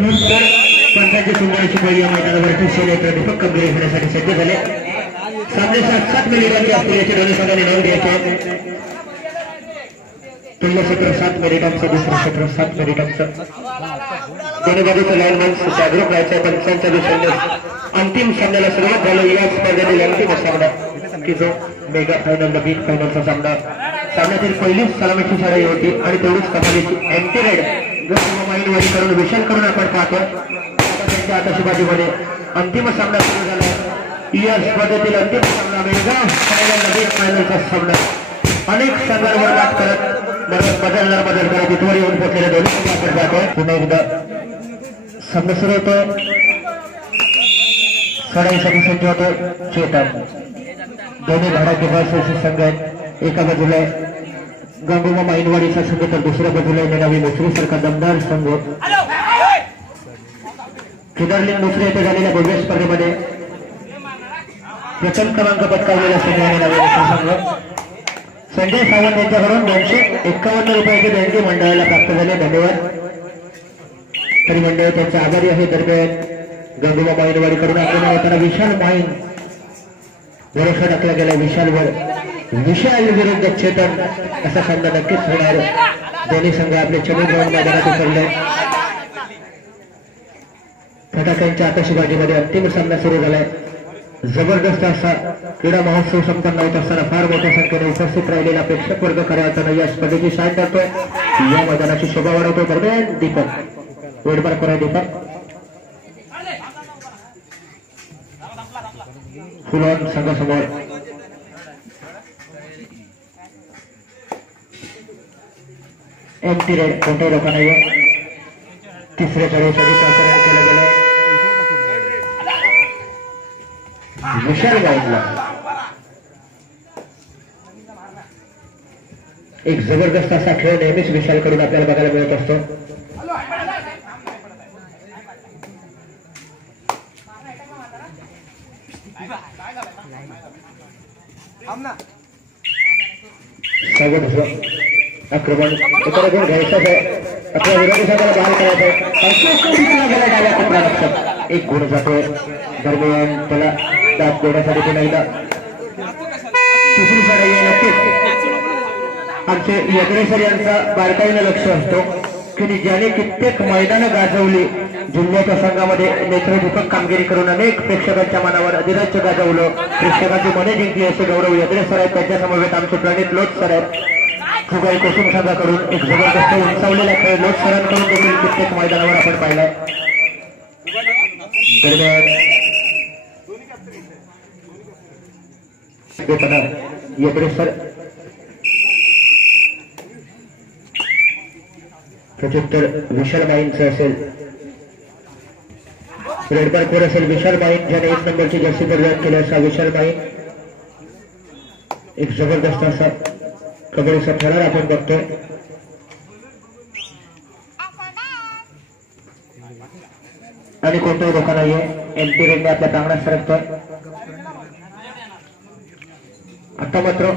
नंतर पंचांची सुंदरची पहिली मैदानावर ठेवले दीपक कामगिरी होण्यासाठी सज्ज झाले। सामने 7 मिनिटांची असलेल्याचे दोन्ही संघांनी नोंद घ्यायचे। पहिलं सत्र 7 मिनिटांचं, दुसरं सत्र 7 मिनिटांचं। दोन्ही बाजूचं लाईनमन जागरूक राहायचं। पंचांच्या दिशेने अंतिम सामन्याला सुरुवात झाली। या स्पर्धेतील अंतिम सामना की जो मेगा फायनल बिग फायनलचा सामना, सामन्यातील पहिलीच सलामीची लढाई होती आणि तेवढीच कमालीची एम्प्टी रेड माइंडवारी करून विशाल करून आपण पाहतो। त्यांच्या आताशिबाजीमध्ये अंतिम सामना सुरू झाला। या स्पर्धेतील अंतिम सामना मेगा फायनल बिग फायनलचा सामना। अनेक संघांवर मात करत बदल करत इथवर येऊन पोहोचलेल्या दोन्ही संघ आपण पाहतोय। पुन्हा एकदा सामना सुरू होतो। लढाईसाठी सज्ज होतो चेतन। दोन्ही भाडाकेबाज संघ आहेत। एका बाजूला गंगोबा माइंडवाडीचा संघ तर दुसऱ्या बाजूला नवी मुसरी सारखा दमदार संघ। केदारलिंग मुसरी येथे झालेल्या भव्य स्पर्धेमध्ये प्रथम क्रमांक पटकावलेला संघ आहे नवी मुसरी संघ। संजय सावंत यांच्याकडून 251 रुपयाची देणगी मंडळाला प्राप्त झाले। धन्यवाद। तरी मंडळ त्यांचे आभारी आहे। दरम्यान गंगोबा माइंडवाडीकडून आपल्याला होताना विशाल माईन भरोसा टाकला गेला विशालवर। विशाल विरुद्ध चेतन असा सामना नक्कीच होणार। दोन्ही संघ आपले चमू ग्राउंड मैदानात उतरले। फटाक्यांच्या आतषबाजीमध्ये अंतिम सामना सुरू झालाय। जबरदस्त असा क्रीडा महोत्सव संपन्न होत असताना फार मोठ्या संख्येने उपस्थित राहिलेला प्रेक्षक वर्ग खऱ्या अर्थानं या स्पर्धेची साथ करतोय। या मैदानाची शोभा वाढवतोय। दरम्यान दीपक वेडबार करा। दीपक फुलॉन संघासमोर एम्प्टी रेड कोणत्याही लोकांना तिसऱ्या चढाईसाठी प्रकरण केलं गेलं। विशाल गाईडला एक जबरदस्त असा खेळ नेहमीच विशालकडून आपल्याला बघायला मिळत असतो। आक्रमण इतर गुण घ्यायचं आहे। आपल्या विरोधी संघाला बहाल करायचं आहे। डाव्या कोपऱ्यात एक गुण जातोय। दरम्यान त्याला दाब देण्यासाठी पुन्हा एकदा तिसरी लढाई नक्कीच आमचे यज्ञेश्वर यांचा बारकाईने लक्ष असतो की ज्याने कित्येक मैदानं गाजवली। जिल्ह्याच्या संघामध्ये नेतृत्व कामगिरी करून अनेक प्रेक्षकांच्या मनावर अधिराज्य गाजवलं। प्रेक्षकांची मने जिंकली असे गौरव यज्ञेश्वर आहेत। त्यांच्या समवेत आमचे प्रणित लोट सर आहेत। फुगाई कोसुम संघाकडून एक जबरदस्त उंचावलेला खेळ लोट सरांकडून देखील कित्येक मैदानावर आपण पाहिलाय। दरम्यान यज्ञेश्वर प्रत्युत्तर विशाल माईंचं असेल। रेडबारकोर असेल विशाल माईन ज्याने 1 नंबरची जर्सी परिधान केली असा विशाल माईन। एक जबरदस्त असा कबड्डीचा थरार आपण बघतोय। आणि कोणत्याही धोका नाहीये। एम्प्टी रेडने आपल्या प्रांगणात सरकतोय। आता मात्र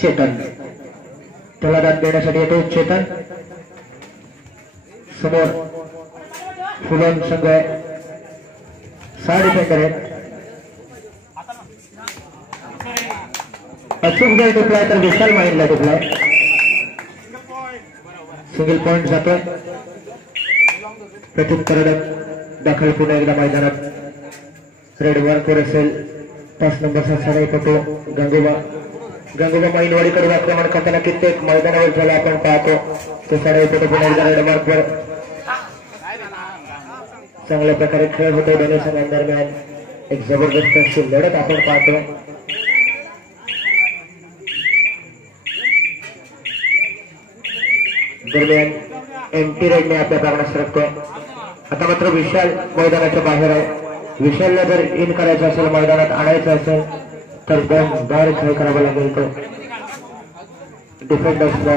चेतन त्याला दाद देण्यासाठी येतो। चेतन समोर फुलन संघ आहे। 6 डिफेंडर आहेत। अचूक जर टिपलाय तर विशाल माईनला टिपलाय। सिंगल पॉइंट जातोय। प्रत्युत्तर दाखल पुन्हा एकदा मैदानात। रेड वर असेल 5 नंबरचा सराईपटू गंगोबा माईनवाडीकडून आक्रमण करताना कित्येक मैदानावर झाला आपण पाहतो। तो सराईपटू पुन्हा एकदा रेड मार्कवर चांगल्या प्रकारे खेळ होतो। दोन्ही संघांदरम्यान एक जबरदस्त अशी लढत आपण पाहतो। दरम्यान एम्प्टी रेडने आपल्या प्रांगणात सरकतोय। आता मात्र विशाल मैदानाच्या बाहेर आहे। विशालला जर इन करायचं असेल मैदानात आणायचं असेल तर दमदार खेळ करावा लागेल तो डिफेंडर्सला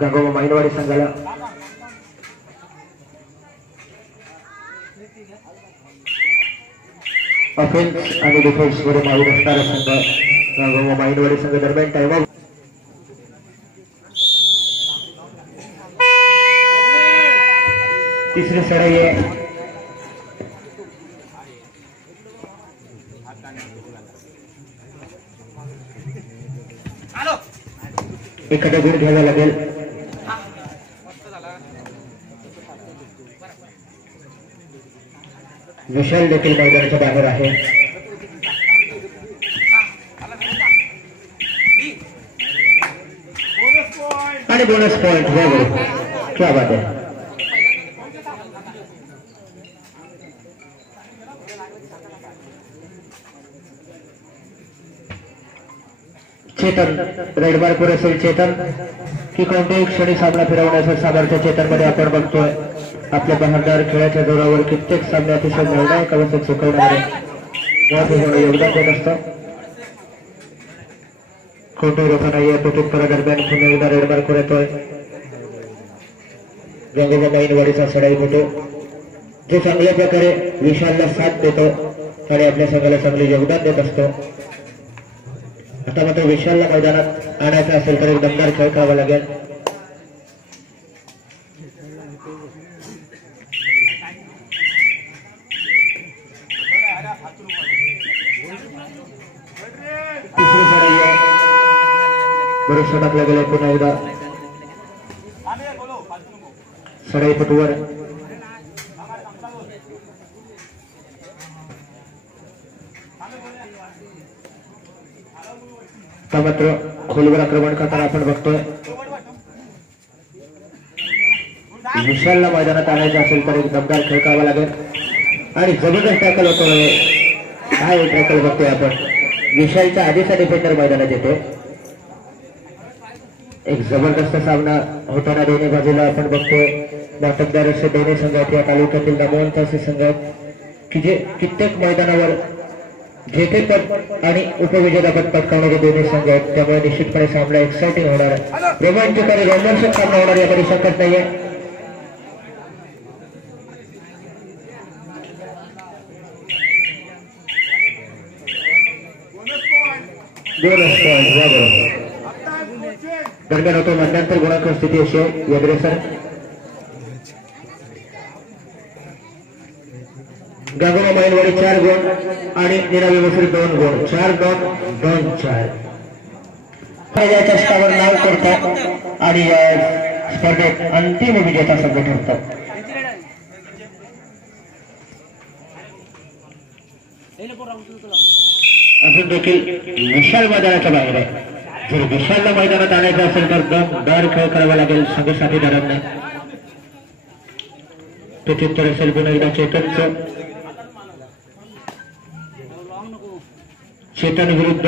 गंगोबा माईनवाडी संघाला। ऑफेन्स आणि डिफेन्स मध्ये माहीत असणारा संघ गंगोबा माईनवाडी संघ। दरम्यान टाइम तिसरी सराई आहे एखादा गुण घ्यावा लागेल. विशाल देखील मैदानाच्या बाहेर आहे. आणि बोनस पॉइंट क्या बात आहे. चेतन रेड बार पुढे असेल. चेतन की कोणत्याही क्षणी सामना फिरवण्याचं सामर्थ्य चेतन मध्ये आपण बघतोय. आपल्या बहारदार खेळाच्या जोरावर कित्येक सामने अतिशय निर्णायक अवस्थेत चुकवण्यामध्ये योगदान देत असतं. कोणतेही रोखा नाहीये. प्रत्युत्तरा दरम्यान पुन्हा एकदा रेड बार पुढे येतोय. गंगोबा माईनवाडीचा सडाई फोटो जो चांगल्या प्रकारे विशालला साथ देतो आणि आपल्या संघाला चांगले योगदान देत असतो. आता मात्र विशालला मैदानात आणायचं असेल तर एक दमदार खेळ करावा लागेल. तिसरी सराई आहे. बरोबर टाकला गेलाय. पुन्हा एकदा सराईपटूवर मात्र खोलवर आक्रमण करताना आपण बघतोय. विशालला मैदानात आणायचं असेल तर एक दमदार खेळ करावा लागेल. आणि जबरदस्त टॅकल होतोय. काय टॅकल बघतोय आपण. विशालच्या आधीचा डिफेंडर मैदानात येतो. एक जबरदस्त सामना होताना दोन्ही बाजूला आपण बघतोय. नाटकदार असे दोन्ही संघ आहेत. या तालुक्यातील नामवंत असे संघ आहेत की जे कित्येक मैदानावर जेतेपद आणि उपविजेतेपद पटकावणारे दोन्ही संघ आहेत. त्यामुळे निश्चितपणे सामना एक्साइटिंग होणार आहे. रोमांचक आणि रोमांचक सामना होणार याकडे शंकाच नाहीये. बोनस पॉइंट बरोबर दरम्यान होतो. मध्यांतर गुणांक स्थिती अशी आहे. अग्रेसर गंगोबा माईनवाडी 4 गुण आणि निनावी मसूरी 2 गुण. 4-2-2-4 याच्या स्थावर नाव करतात आणि या स्पर्धेत अंतिम विजेता संघ ठरतात. अजून देखील विशाल मैदानाच्या बाहेर आहे. जर विशालला मैदानात आणायचं असेल तर दमदार खेळ करावा लागेल संघ साथीदारांना. प्रत्युत्तर असेल पुन्हा एकदा चेतनचं. चेतन विरुद्ध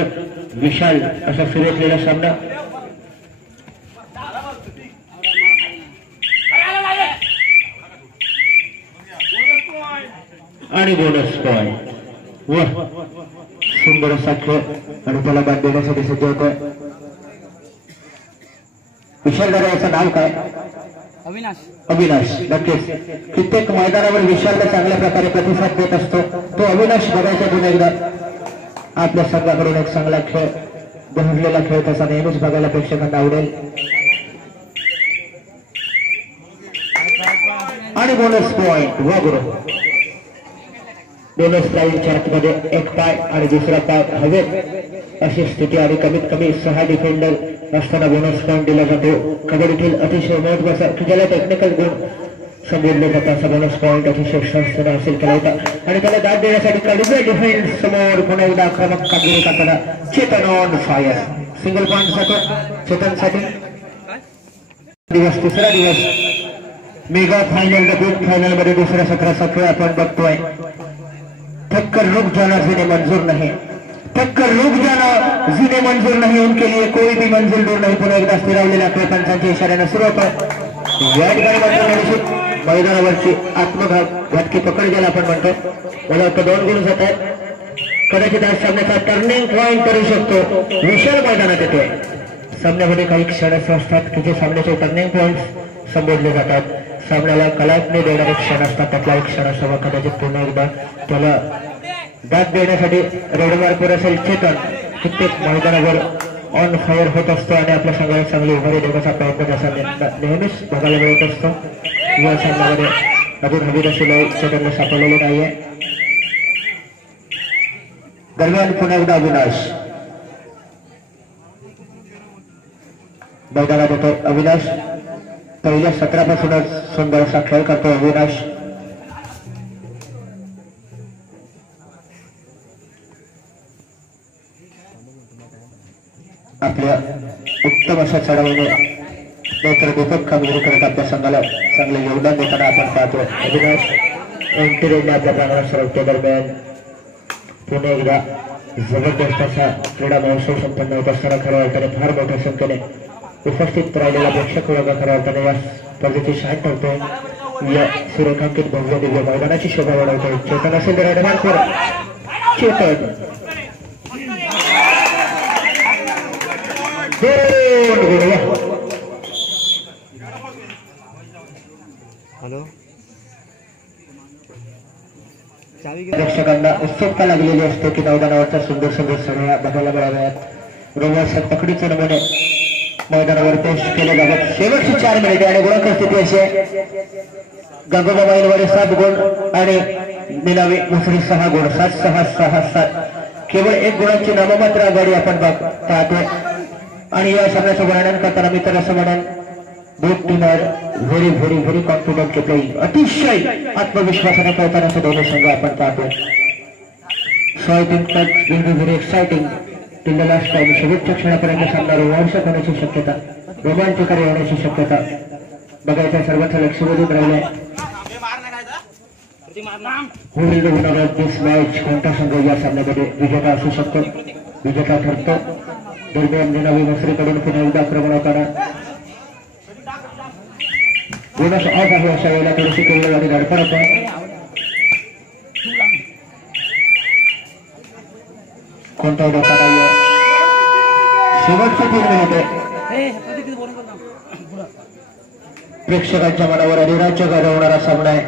विशाल असा फिरकलेला सामना. आणि बोनस पॉइंट. व सुंदर असा खेळ आणि त्याला बाद देण्यासाठी सज्ज होतोय. विशाल दादा याचं नाव काय. अविनाश. नक्कीच कित्येक मैदानावर विशालला चांगल्या प्रकारे प्रतिसाद देत असतो. तो अविनाश बघायचा पुन्हा एकदा आपल्या संघाकडून एक चांगला खेळ बहरलेला खेळ तसा नेहमीच बघायला प्रेक्षकांना आवडेल. आणि बोनस पॉइंट व गुरु. बोनस लाईनच्या आतमध्ये एक पाय आणि दुसरा पाय हवेत अशी स्थिती आणि कमीत कमी 6 डिफेंडर असताना बोनस पॉइंट दिला जातो. कबड्डीतील अतिशय महत्वाचा की ज्याला टेक्निकल गुण संबोधले जातात. असा बोनस पॉइंट अतिशय शास्त्र हासिल केला होता आणि त्याला दाद देण्यासाठी कडवे डिफेन्स समोर पुन्हा एकदा आक्रमक कामगिरी करताना Chetan on fire. Single point साठी चेतनसाठी दिवस तिसरा दिवस मेगा फायनल ग्रुप फायनल मध्ये दुसऱ्या सत्राचा खेळ आपण बघतोय. टक्कर रुक जाना जिन्हें मंजूर नहीं. टक्कर रुक जाना जिन्हें मंजूर नहीं उनके लिए कोई भी मंजिल दूर नहीं. पुन्हा एकदा स्थिरावलेल्या पंचांच्या इशाऱ्याने सुरू होतं. या ठिकाणी मैदानावरची आत्मघातकी पकड ज्याला आपण म्हणतो. मला वाटतं 2 गुण जात आहेत. कदाचित आज सामन्याचा टर्निंग पॉइंट करू शकतो. विशाल मैदानात येतोय. सामन्यामध्ये काही क्षण असे असतात की जे सामन्याचे टर्निंग पॉइंट संबोधले जातात. सामन्याला कलाटणी देणारे क्षण असतात. त्यातला एक क्षण असावा कदाचित पुन्हा एकदा त्याला दाद देण्यासाठी रेडमार्कवर असेल चेतन कित्येक मैदानावर ऑन फायर होत असतो आणि आपल्या संघाला चांगली उभारी देण्याचा प्रयत्न त्याचा नेहमीच बघायला मिळत असतो. या सामन्यामध्ये अजून हवी तशी चेतनला सापडलेले नाहीये. दरम्यान पुन्हा एकदा अविनाश मैदानात येतो. अविनाश पहिल्या 17 पासूनच सुंदर असा खेळ करतो. अविनाश आपल्या उत्तम अशा चढावीने नेत्रदीपक कामगिरी करत आपल्या संघाला चांगले योगदान देताना आपण पाहतो. अविनाश एंट्री रेडने आपल्या प्रांगणात सरकतो. दरम्यान पुन्हा एकदा जबरदस्त असा क्रीडा महोत्सव संपन्न होत असताना खऱ्या अर्थाने फार मोठ्या संख्येने उपस्थित राहिलेला प्रेक्षक वर्ग खऱ्या अर्थाने या स्पर्धेची शान ठरतोय. या सुरेखांकित भव्य दिव्य मैदानाची शोभा वाढवतोय. चेतन असेल तर ऍडव्हान्सवर चेतन प्रेक्षकांना उत्सुकता लागलेली असते की मैदानावरच्या सुंदर सुंदर सगळ्या बघायला मिळाव्यात. रोमांचक पकडीचे नमुने मैदानावर पेश केले जातात. शेवटची 4 मिनिटे आणि गुणांक स्थिती अशी आहे. गंगोबा बैलवाडी 7 गुण आणि निलावी मुसरी 6 गुण. 7-6-6-7 केवळ 1 गुणांची नाममात्र आघाडी आपण पाहतोय. आणि या सामन्याचं वर्णन करताना मी तर असं म्हणेन both team are very very very confident playing. अतिशय आत्मविश्वासाने खेळताना असे दोन्ही संघ आपण पाहतोय. So I think that will be very exciting till the last time. शेवटच्या क्षणापर्यंत सामना रोमांचक होण्याची शक्यता, रोमांचकारी होण्याची शक्यता बघायचं सर्वत्र लक्ष वेधून राहिले. Who will be winner of this match? कोणता संघ या सामन्यामध्ये विजेता असू शकतो, विजेता ठरतो. दरम्यान निलावी मसरीकडून पुन्हा एकदा आक्रमण होताना बोनस ऑफ आहे. अशा वेळेला थोडीशी केवळ धडपड होते. कोणताही धोका नाहीये. शेवटचे 3 मिनिटे प्रेक्षकांच्या मनावर अधिराज्य गाजवणारा सामना आहे.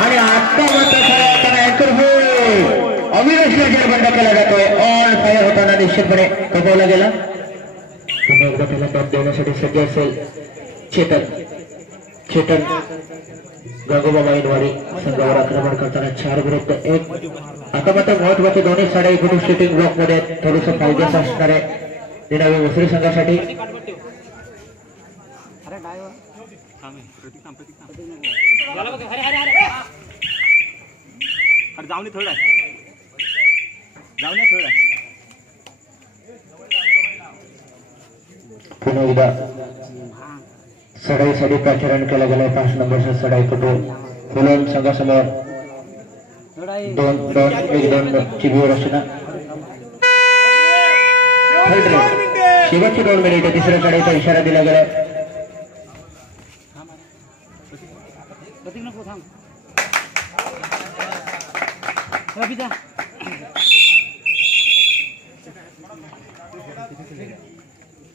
आणि आता मात्र अविनाशला जेरबंद केला जातोय. ऑन फायर होताना निश्चितपणे थोपवला गेला. पुन्हा एकदा त्याला टॉप देण्यासाठी सज्ज असेल चेतन. चेतन गंगोबा बैलवाडी संघावर आक्रमण करताना 4 विरुद्ध 1. आता मात्र महत्वाचे दोन्ही साडे कुठे शूटिंग ब्लॉक मध्ये थोडंसं फायद्याचं असणार आहे निलावी मुसरी संघासाठी. पुन्हा एकदा सडाईसाठी पाचारण केला गेलाय. 5 नंबरचा सडाईपटू फुलन संघासमोर 2-2-1-2 ची रचना. शेवटची 2 मिनिटे तिसऱ्या चढाईचा इशारा दिला गेला.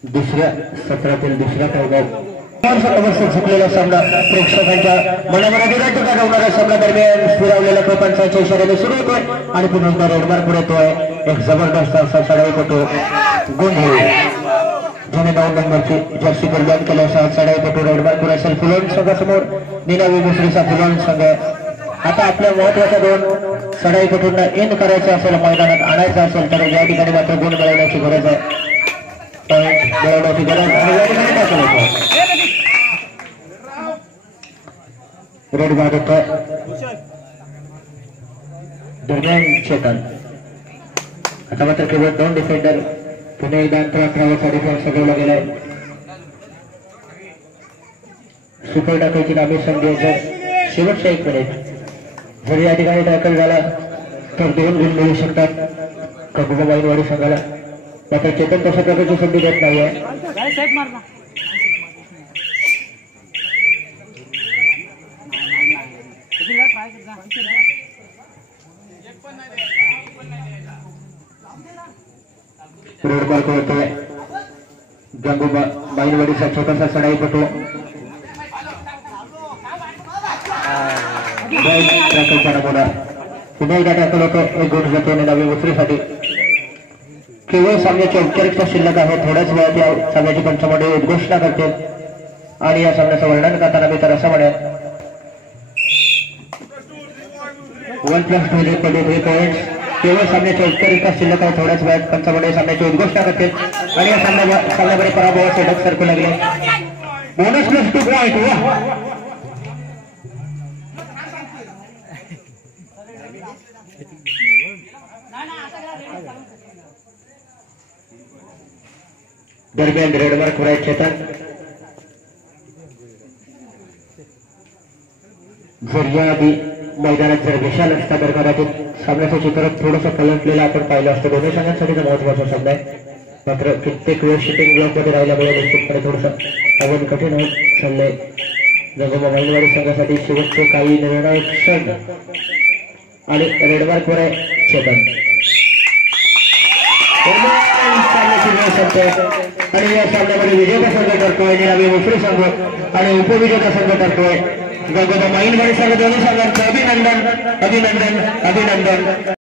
दुसऱ्या सत्रातील दुसरा कायदा झुकलेला सामना प्रेक्षकांच्या मनावर अधिराज्य गाजवणारा सामना दरम्यान फिरवलेल्या टोपांच्या इशाऱ्याने सुरू होतोय. आणि पुन्हा एकदा रेडमार्क पुढे येतोय. एक जबरदस्त असा चढाईपटू गोंधळ ज्याने 9 नंबरची जर्सी परिधान केला असा चढाईपटू रेडमार्क असेल फुलोन संघासमोर. निलावी मुसरीचा फुलोन संघ आता आपल्या महत्वाच्या 2 चढाईपटूंना इन करायचं असेल, मैदानात आणायचं असेल तर या ठिकाणी मात्र गुण मिळवण्याची गरज आहे. मिळवण्याची गरज आणि या ठिकाणी टाकलं होतं. रेड बाद होतोय. दरम्यान चेतन आता मात्र केवळ 2 डिफेंडर. पुन्हा एकदा अंतराळाचा डिफेन्स सजवला गेलाय. सुपर टाकायची नामी संधी. जर शेवटच्या 1 मिनिट जर या ठिकाणी टॅकल झाला तर 2 गुण मिळू शकतात गंगोबा बैलवाडी संघाला. मात्र चेतन तशा प्रकारची संधी देत नाहीये. रेडमार्क होतोय. गंगोबा बैलवाडीचा छोटासा चढाईपटू पुन्हा एकदा टॅकल होतो. 1 गुण जातो निलावी मुसरीसाठी. केवळ सामन्याची औपचारिकता शिल्लक आहे. थोड्याच वेळात या सामन्याची पंचमंडळी उद्घोषणा करतील. आणि या सामन्याचं वर्णन करताना मी तर असं म्हणेन 1+2 3 पॉईंट केवळ सामन्याच्या उत्तरिता शिल्लक आहे. थोड्याच वेळात पंचमंडळी सामन्याची उद्घोषणा करतील आणि या सामन्यामध्ये पराभवाचे ढग सरकू लागले. Bonus +2 point. दरम्यान रेडमार्क वर चेतन. जर या आधी मैदानात जर विशाल असता तर कदाचित सामन्याचं चित्र थोडंसं पलटलेलं आपण पाहिलं असतं. दोन्ही संघांसाठी महत्वाचा सामना आहे. मात्र कित्येक वेळ शूटिंग ब्लॉक मध्ये राहिल्यामुळे निश्चितपणे थोडंसं आव्हान कठीण होत चाललंय. जगोबा माईलवाडी संघासाठी शेवटचे काही निर्णायक क्षण आणि रेडमार्क वर चेतन. आणि या सामन्यामध्ये विजेता संघ ठरतोय निळावी मुसरी संघ आणि उपविजेता संघ ठरतोय गगोबा माईलवाडी संघ. दोन्ही संघांचं अभिनंदन अभिनंदन अभिनंदन.